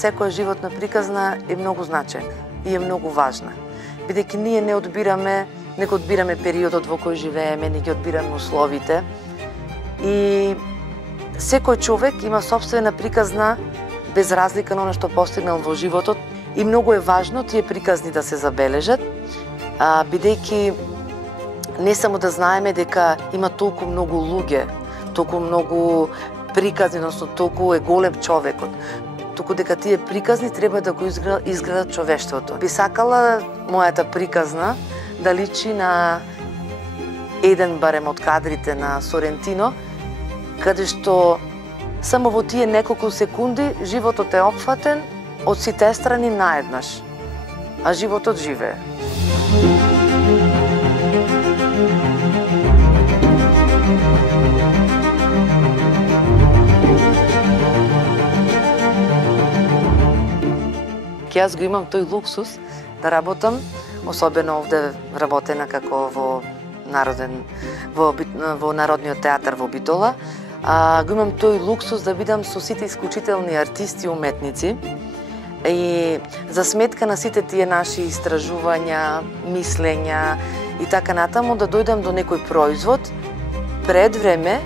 секоја животна приказна е многу значајна и е многу важна, бидејќи ние не го одбираме периодот во кој живееме, не ги одбираме условите и секој човек има собствена приказна без разлика на оно што постигнал во животот и многу е важно тие приказни да се забележат, бидејќи не само да знаеме дека има толку многу луѓе, толку многу приказни, односно толку е голем човекот, туку дека тие приказни треба да го изградат човештвото. Би сакала мојата приказна да личи на еден барем од кадрите на Сорентино, каде што само во тие неколку секунди животот е опфатен од сите страни наеднаш, а животот живее. Јас го имам тој луксус да работам, особено овде работена како во Народниот театар во Битола, го имам тој луксус да бидам со сите исклучителни артисти и уметници и за сметка на сите тие наши истражувања, мислења и така натаму да дојдам до некој производ пред време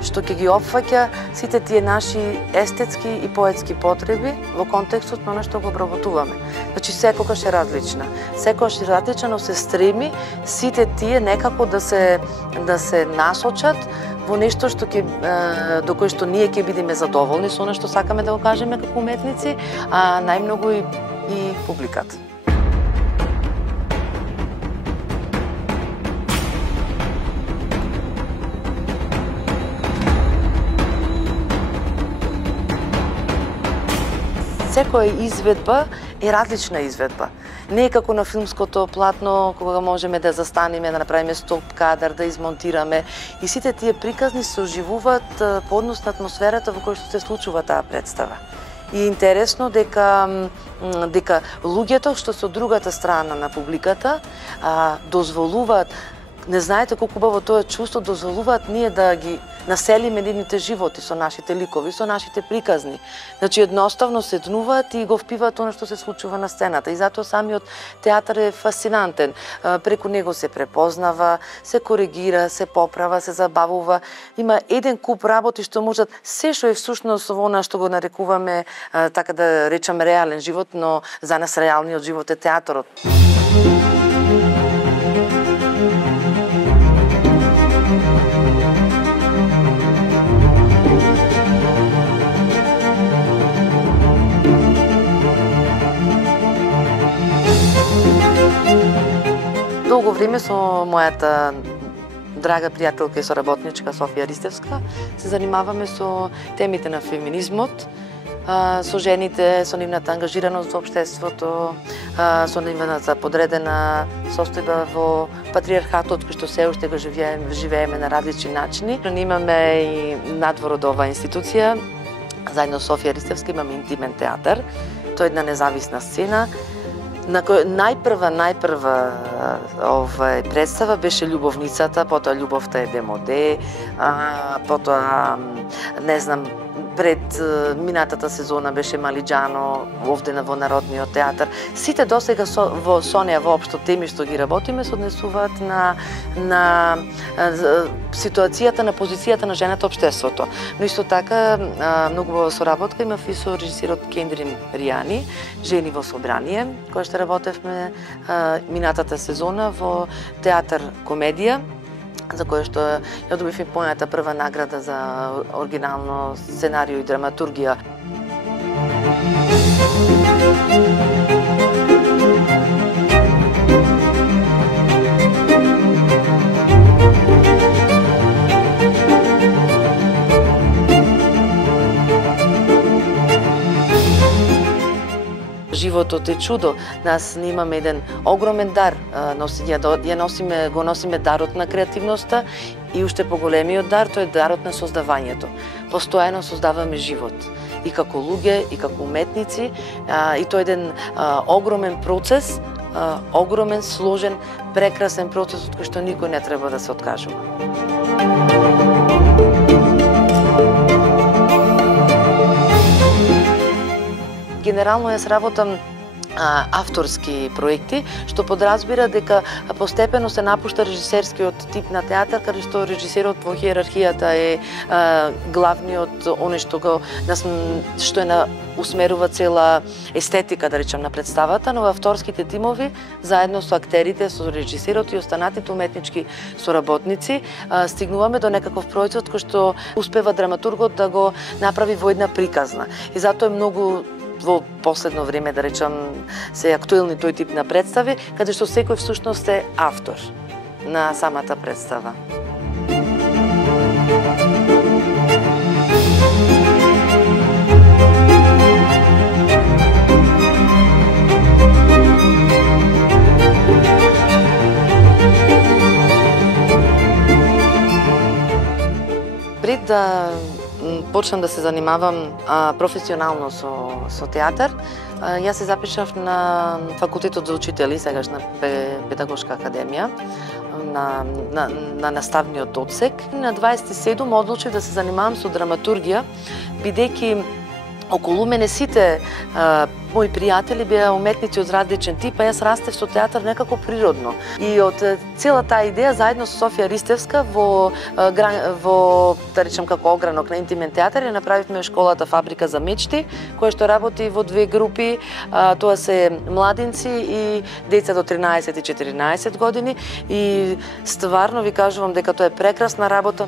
што ќе ги опфаќа сите тие наши естетски и поетски потреби во контекстот на нешто го обработуваме. Значи секогаш е различна. Секогаш е различна, но се стреми сите тие некако да се насочат во нешто што до кое што ние ќе бидеме задоволни со она што сакаме да го кажеме како уметници, а најмногу и публиката. Секоја изведба е различна изведба. Не е како на филмското платно, кога можеме да застанеме, да направиме стоп кадар, да измонтираме. И сите тие приказни се оживуваат по однос на атмосферата во која што се случува таа представа. И е интересно дека луѓето што се од другата страна на публиката дозволуваат, не знаете колку убаво тоа чувство, дозволуваат ние да ги населиме нивните животи со нашите ликови, со нашите приказни. Значи едноставно седнуваат и го впиваат она што се случува на сцената. И затоа самиот театар е фасцинантен. Преку него се препознава, се коригира, се поправа, се забавува. Има еден куп работи што можат се што е всушност во она што го нарекуваме, така да речам, реален живот, но за нас реалниот живот е театарот. Долго време со мојата драга пријателка и соработничка Софија Ристевска се занимаваме со темите на феминизмот, со жените, со нивната ангажираност во општеството, со нивната подредена состојба во патриархатот, кој што се уште го живееме на различни начини. Имаме и надвор од оваа институција, заедно со Софија Ристевска имаме интимен театар. Тоа е една независна сцена, на која најпрва представа беше Љубовницата, потоа Љубовта е демоде, потоа не знам, пред минатата сезона беше Малиџано овде во Народниот театар. Сите досега со неа воопшто теми што ги работиме се однесуваат на ситуацијата, на позицијата на жената општеството. Но исто така многу убава соработка имав и со режисерот Кендрин Ријани, Жени во собрание, која што работевме минатата сезона во театар комедија, за која што ја добивме мојата прва награда за оригинално сценарио и драматургија. Животот е чудо. Нас имаме еден огромен дар, го носиме дарот на креативноста и уште поголемиот дар, тој е дарот на создавањето. Постојано создаваме живот и како луѓе, и како уметници, и тоа е еден огромен процес, огромен, сложен, прекрасен процес од кој што никој не треба да се откажува. Ги генерално јас работам авторски проекти, што подразбира дека постепено се напушта режисерскиот тип на театар, каде што режисерот во хиерархијата е главниот, оној што усмерува цела естетика, да речем, на представата, но во авторските тимови, заедно со актерите, со режисерот и останатите уметнички соработници, стигнуваме до некаков проizvод кој што успева драматургот да го направи во една приказна. И затоа е многу во последно време, да речам, се актуелни тој тип на представи, каде што секој всушност е автор на самата представа. Пред да почнам да се занимавам професионално со театар, јас се запишав на факултетот за учители, сегашна педагошка академија, на наставниот одсек. На 27 одлучив да се занимавам со драматургија, бидејќи околу мене сите мои пријатели беа уметници од различен тип, а јас растев со театар некако природно. И од цела таа идеја, заедно со Софија Ристевска, во да речем како огранок на интимен театар, ја направивме школата Фабрика за мечти, која што работи во две групи, тоа се младинци и деца до 13 и 14 години. И стварно ви кажувам дека тоа е прекрасна работа.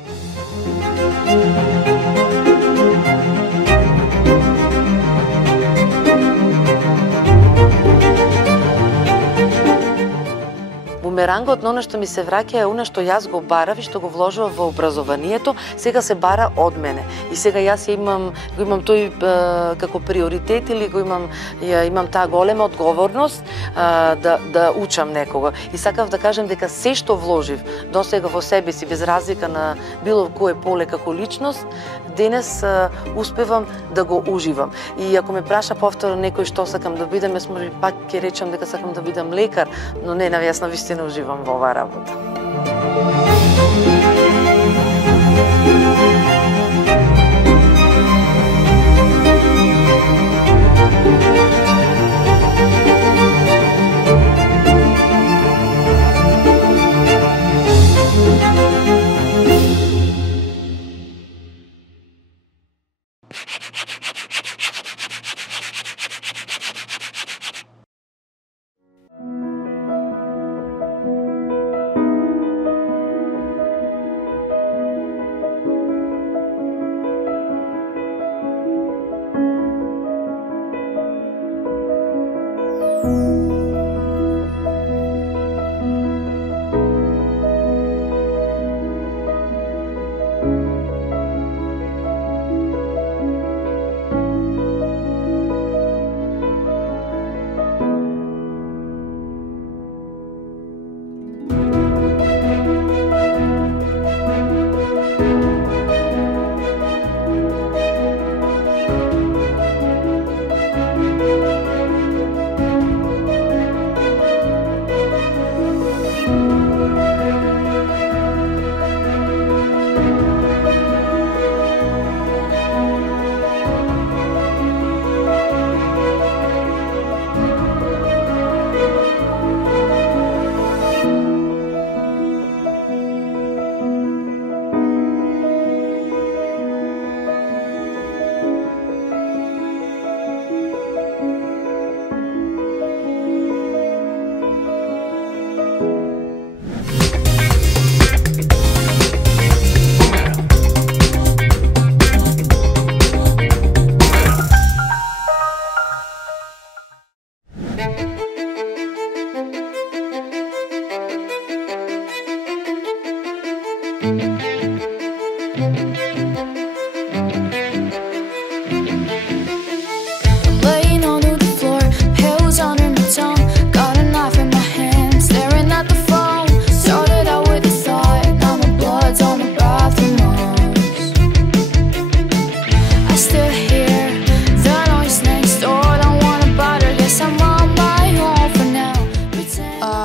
Бумерангот на она што ми се враќа е она што јас го барав и што го вложував во образованието, сега се бара од мене. И сега јас го имам тој како приоритет или имам таа голема одговорност да учам некого. И сакав да кажем дека се што вложив досега во себе си, без разлика на било кое поле како личност, денес успевам да го уживам. И ако ме праша повторно некој што сакам да бидам, јас може пак ќе речам дека сакам да бидам лекар, но не, јас навистина уживам во оваа работа.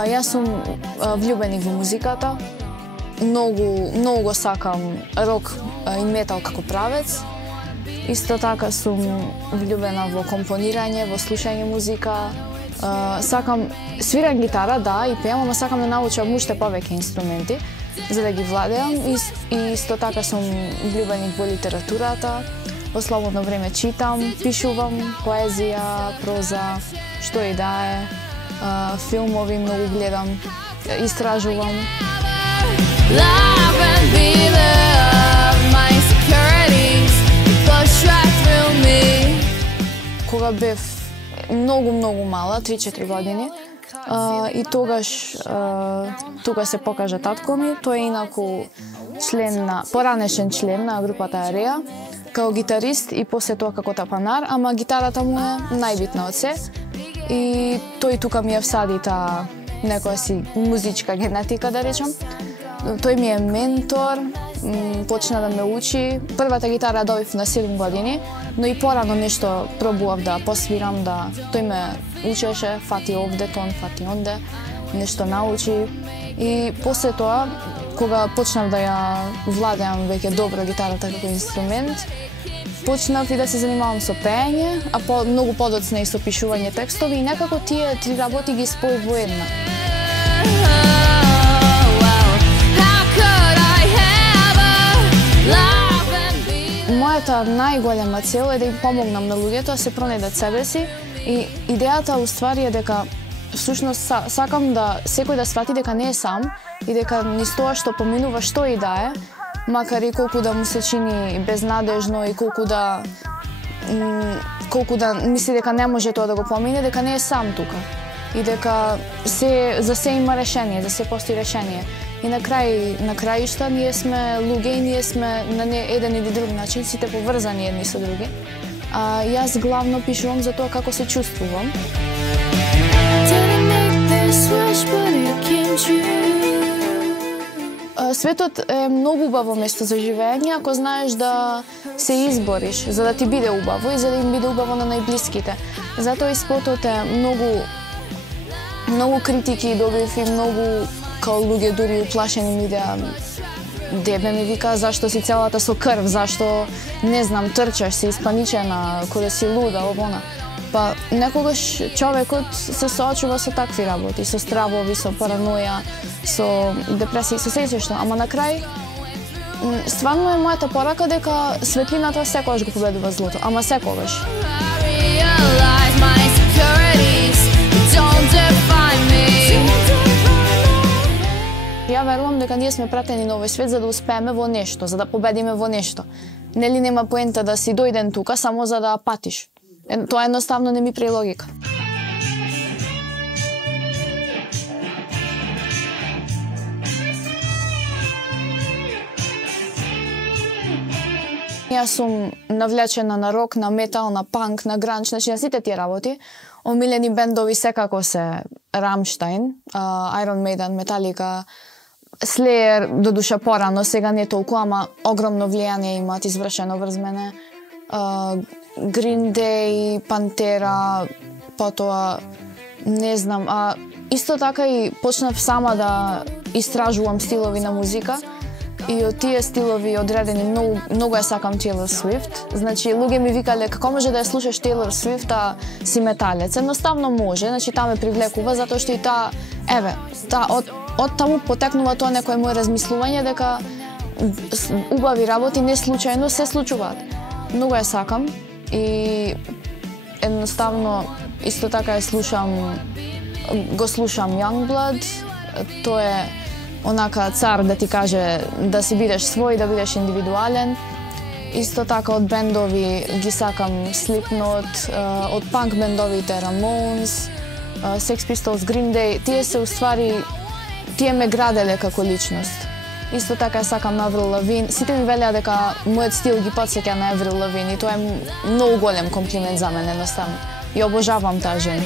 Јас сум влюбеник во музиката. Многу го сакам рок и метал како правец. Исто така сум влюбена во компонирање, во слушање музика. Сакам свирам гитара, да, и пеам, ама сакам да научам уште повеќе инструменти за да ги владеам. И исто така сум влюбеник во литературата. Во слободно време читам, пишувам поезија, проза, што и да е. Филмови многу гледам, истражувам. Кога бев многу мала, 3-4 години, и тогаш се покажа татко ми. Тој е инаку поранешен член на групата Ареа, као гитарист и после тоа како тапанар, ама гитарата му е најбитна од се. И тој тука ми ја всади таа некоја си музичка генетика, да речам. Тој ми е ментор, почна да ме учи. Првата гитара добив на 7 години, но и порано нешто пробував да посвирам, тој ме учеше, фати овде тон, фати онде, нешто научи. И после тоа, кога почнав да ја владеам веќе добро гитарата како инструмент, почнав и да се занимавам со пеење, а многу подоцна и со пишување текстови, и некако тие 3 работи ги спои во една. Мојата најголема цел е да им помогнам на луѓето да се пронајдат себе си, и идејата уствари е дека всушност сакам да секој да свати дека не е сам и дека низ тоа што поминува што и да е, макар и колку да му се чини безнадежно и колку да мисли дека не може тоа да го помине, дека не е сам тука. И дека за се има решение, за се постои решение. И на краишта ние сме луѓе и ние сме на еден или друг начин сите поврзани едни со други. А јас главно пишувам за тоа како се чувствувам. Светот е многу убаво место за живење ако знаеш да се избориш за да ти биде убаво и за да им биде убаво на најблиските. Затоа и светот е многу критики добив и многу као луѓе дури уплашени ми да дебе ми вика зашто си целата со крв, зашто не знам трчаш, си испаничена, кој да си луда, овона. Па некогаш човекот се соочува со такви работи, со стравови, со параноја, со депресија, со сето што, ама на крај стварно е мојата порака дека светлината секогаш го победува злото, ама секогаш. Ја верувам дека ние сме пратени на овој свет за да успееме во нешто, за да победиме во нешто. Нели нема поента да си дојден тука само за да патиш. Тоа едноставно не ми прави логика. Јас сум навлечена на рок, на метал, на панк, на гранж, значи на сите тие работи. Омилени бендови секако се Рамштайн, Iron Maiden, Metallica, Slayer, до душа порано, сега не толку, ама огромно влијание имаат извршено врз мене. Green Day, Pantera, потоа не знам, исто така и почнав сама да истражувам стилови на музика. И од тие стилови одредени многу ја сакам Taylor Swift. Значи луѓе ми викале како може да ја слушаш Taylor Swift а си металец. Едноставно може, значи таа ме привлекува затоа што и од таму потекнува тоа некое моје размислување дека убави работи не случајно се случуваат. Многу ја сакам и едноставно исто така го слушам Youngblood. Тоа е онака цар да ти каже да си бидеш свој, да бидеш индивидуален. Исто така од бендови ги сакам Slipknot, од панк бендовите Ramones, Sex Pistols, Green Day. Тие ме граделе како личност. Исто така сакам Avril Lavigne. Сите ми велеа дека мојот стил ги потсеќа на Avril Lavigne и тоа е многу голем комплимент за мене, едноставно. И обожавам таа жена.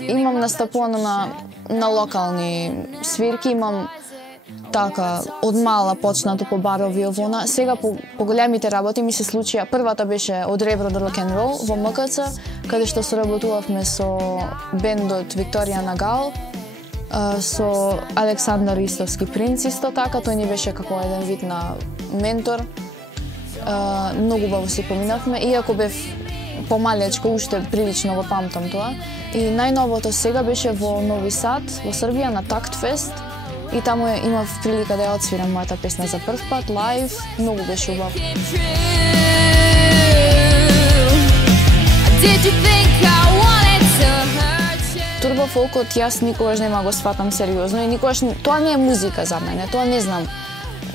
Имам настапувано на локални свирки, имам така од мала почнато по барови овона. Сега по големите работи ми се случија. Првата беше од Ребро до Рок-н-рол во МКЦ, каде што соработувавме со бендот Викторија Нагал со Александар Ристовски принц исто така, тој ни беше како еден вид на ментор. Многу убаво си поминавме, иако бев помалечка, уште прилично го памтам тоа. И најновото сега беше во Нови Сад, во Србија, на Тактфест. И таму имав прилика да ја отсвирам мојата песна за прв пат, лайв. Многу беше убаво. Турбофолкот јас никогаш нема го сватам сериозно и никогаш тоа не е музика за мене, тоа не знам.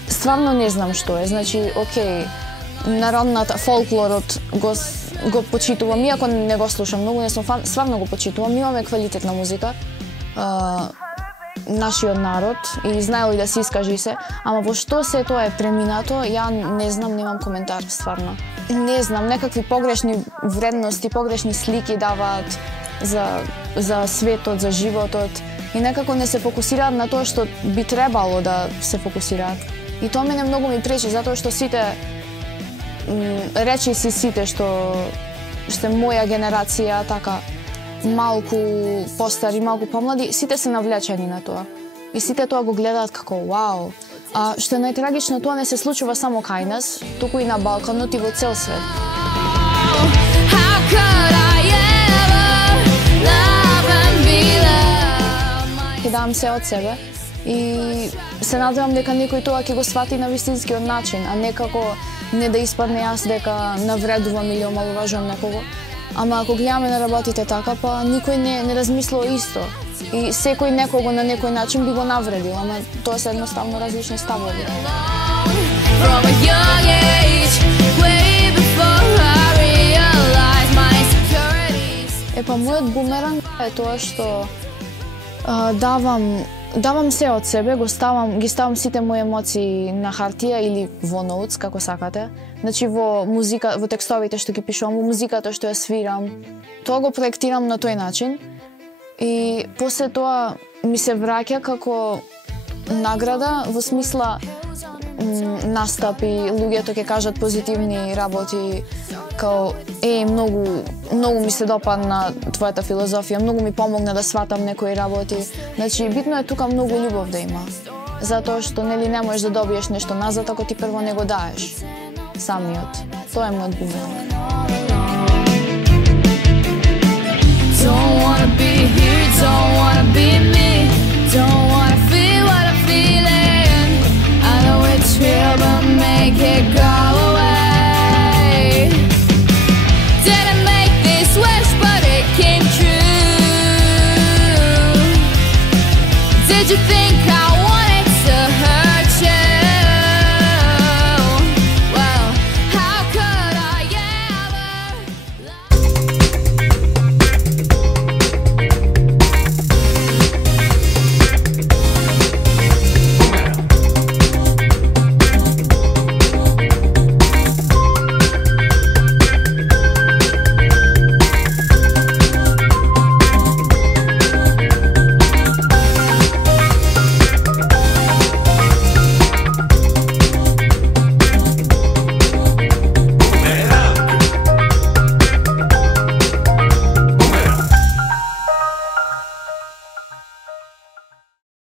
Стварно не знам што е. Значи, окей, народната фолклорот го почитувам, иако не го слушам многу, не сум фан, стварно го почитувам, имаме квалитетна музика. Нашиот народ и знаел и да се искажи се, ама во што се тоа е преминато, ја не знам, немам коментар, стварно. Не знам, некакви погрешни вредности, погрешни слики даваат за светот, за животот и некако не се фокусираат на тоа што би требало да се фокусираат. И тоа мене многу ми пречи, затоа што сите, речи си сите што моја генерација, така, малку постари, малку помлади, сите се навлечени на тоа. И сите тоа го гледаат како вау. А што е најтрагично, тоа не се случува само кај нас, туку и на Балканот и во цел свет. Ќе давам се од себе и се надевам дека некој тоа ќе го свати на вистинскиот начин, а не како не да испадне јас дека навредувам или омалуважувам некого. Ама ако гледаме на работите така, па никој не размислува исто. И секој некого на некој начин би го навредил, ама тоа се едноставно различни ставови. Епа, мојот бумеранг е тоа што давам се од себе, ги ставам сите мои емоции на хартија или во ноутс, како сакате. Значи во музика, во текстовите што ги пишувам, во музиката што ја свирам, тоа го проектирам на тој начин. И после тоа ми се враќа како награда, во смисла настапи, луѓето ќе кажат позитивни работи, као многу ми се допадна твојата филозофија, многу ми помогна да сватам некои работи. Значи, битно е тука многу љубов да има. Затоа што нели не можеш да добиеш нешто назад ако ти прво не го даеш самиот. Тоа е мојот бумеранг. Don't wanna be here, don't wanna be me, don't wanna feel what I'm feeling. I know it's real, but make it go.